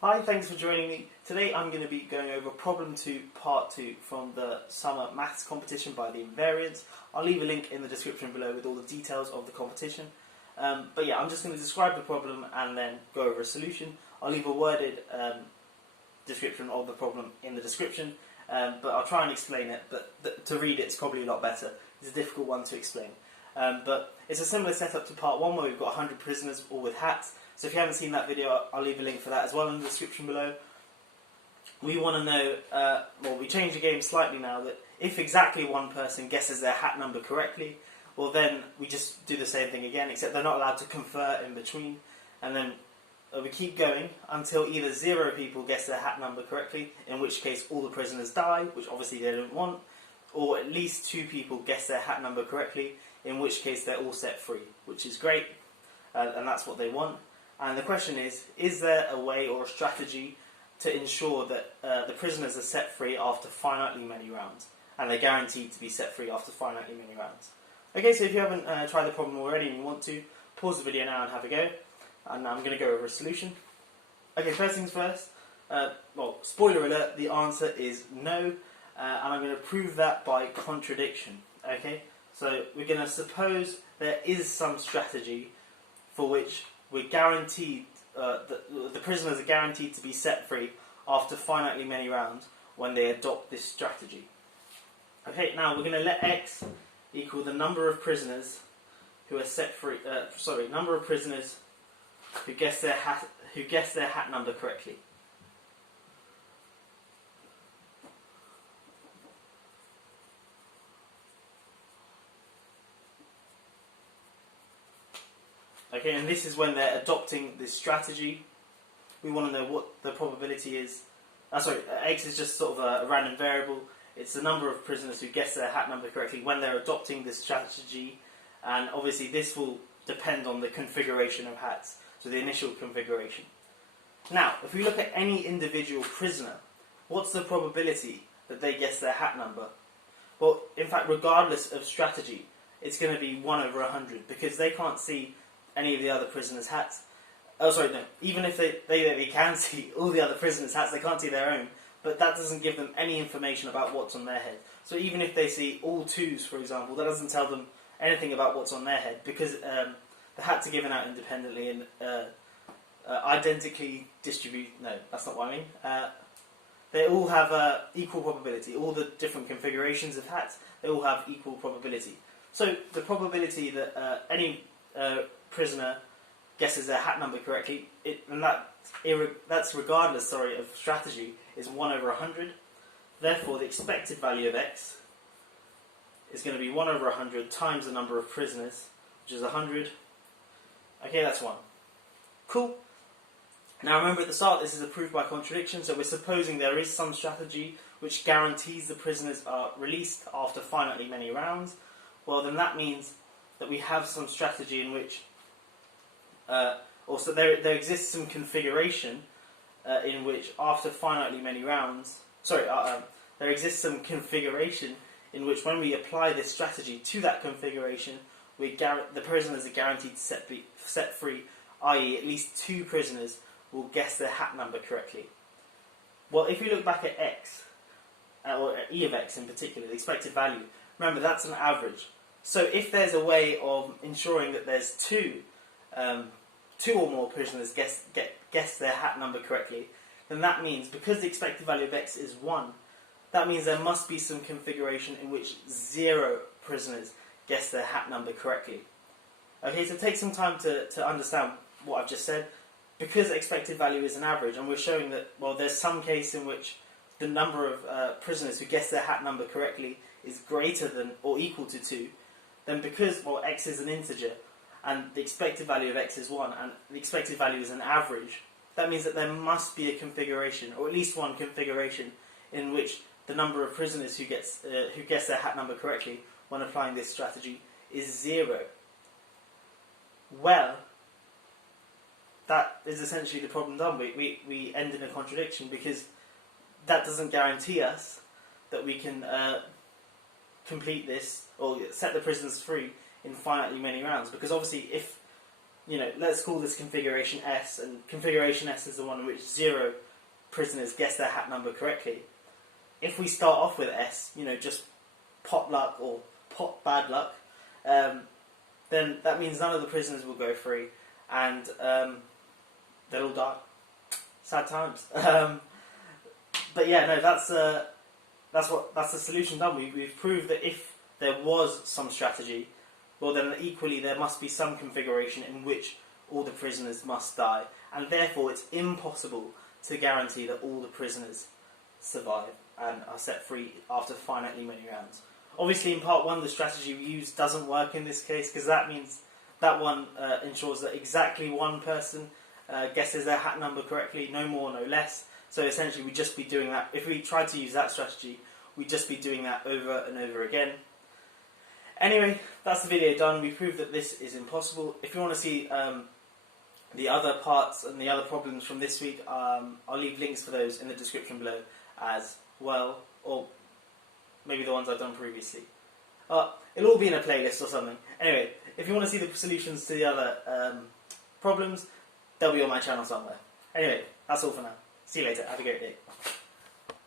Hi, thanks for joining me. Today I'm going to be going over problem 2, part 2 from the summer maths competition by the Invariants. I'll leave a link in the description below with all the details of the competition. But yeah, I'm just going to describe the problem and then go over a solution. I'll leave a worded description of the problem in the description, but I'll try and explain it, but to read it's probably a lot better. It's a difficult one to explain. But it's a similar setup to part 1 where we've got 100 prisoners all with hats. So if you haven't seen that video, I'll leave a link for that as well in the description below. We want to know, we change the game slightly now, that if exactly one person guesses their hat number correctly, well then we just do the same thing again, except they're not allowed to confer in between. And then we keep going until either 0 people guess their hat number correctly, in which case all the prisoners die, which obviously they don't want, or at least 2 people guess their hat number correctly, in which case they're all set free, which is great, and that's what they want. And the question is there a way or a strategy to ensure that the prisoners are set free after finitely many rounds, and they're guaranteed to be set free after finitely many rounds? Okay, so if you haven't tried the problem already and you want to, pause the video now and have a go, and I'm going to go over a solution. Okay, first things first, spoiler alert, the answer is no, and I'm going to prove that by contradiction. Okay, so we're going to suppose there is some strategy for which we're guaranteed, the prisoners are guaranteed to be set free after finitely many rounds when they adopt this strategy. Okay, now we're going to let x equal the number of prisoners who are set free. Number of prisoners who guess their hat number correctly. Okay, and this is when they're adopting this strategy. We want to know what the probability is. X is just sort of a random variable. It's the number of prisoners who guess their hat number correctly when they're adopting this strategy. And obviously this will depend on the configuration of hats, so the initial configuration. Now, if we look at any individual prisoner, what's the probability that they guess their hat number? Well, in fact, regardless of strategy, it's going to be 1 over 100, because they can't see any of the other prisoners' hats. Even if they can see all the other prisoners' hats, they can't see their own, but that doesn't give them any information about what's on their head. So even if they see all 2s, for example, that doesn't tell them anything about what's on their head, because the hats are given out independently and identically distribute. No, that's not what I mean. They all have equal probability. All the different configurations of hats, they all have equal probability. So the probability that any prisoner guesses their hat number correctly, that's regardless of strategy, is 1 over 100. Therefore, the expected value of x is going to be 1 over 100 times the number of prisoners, which is 100. Okay, that's 1. Cool. Now remember, at the start, this is a proof by contradiction, so we're supposing there is some strategy which guarantees the prisoners are released after finitely many rounds. Well, then that means that we have some strategy in which also there exists some configuration in which after finitely many rounds, there exists some configuration in which when we apply this strategy to that configuration, the prisoners are guaranteed to set free, i.e. at least 2 prisoners will guess their hat number correctly. Well, if we look back at x, or at e of x in particular, the expected value, remember that's an average. So if there's a way of ensuring that there's 2 or more prisoners guess their hat number correctly, then that means, because the expected value of x is 1, that means there must be some configuration in which 0 prisoners guess their hat number correctly. Okay, so take some time to understand what I've just said. Because expected value is an average, and we're showing that, well, there's some case in which the number of prisoners who guess their hat number correctly is greater than or equal to 2, then because, x is an integer, and the expected value of x is 1, and the expected value is an average, that means that there must be a configuration, or at least one configuration, in which the number of prisoners who guess their hat number correctly when applying this strategy is 0. Well, that is essentially the problem done. We end in a contradiction, because that doesn't guarantee us that we can complete this or set the prisoners free in finitely many rounds, because obviously if let's call this configuration S, and configuration S is the one in which 0 prisoners guess their hat number correctly. If we start off with S, just pot luck or pot bad luck, then that means none of the prisoners will go free, and they'll all die. Sad times. But yeah, no, that's the solution done. We've proved that if there was some strategy, well then equally there must be some configuration in which all the prisoners must die, and therefore it's impossible to guarantee that all the prisoners survive and are set free after finitely many rounds. Obviously in part 1 the strategy we use doesn't work in this case, because that means that one ensures that exactly one person guesses their hat number correctly, no more, no less. So essentially we'd just be doing that. If we tried to use that strategy, we'd just be doing that over and over again. Anyway, that's the video done. We proved that this is impossible. If you want to see the other parts and the other problems from this week, I'll leave links for those in the description below as well, or maybe the ones I've done previously. It'll all be in a playlist or something. Anyway, if you want to see the solutions to the other problems, they'll be on my channel somewhere. Anyway, that's all for now. See you later. Have a great day.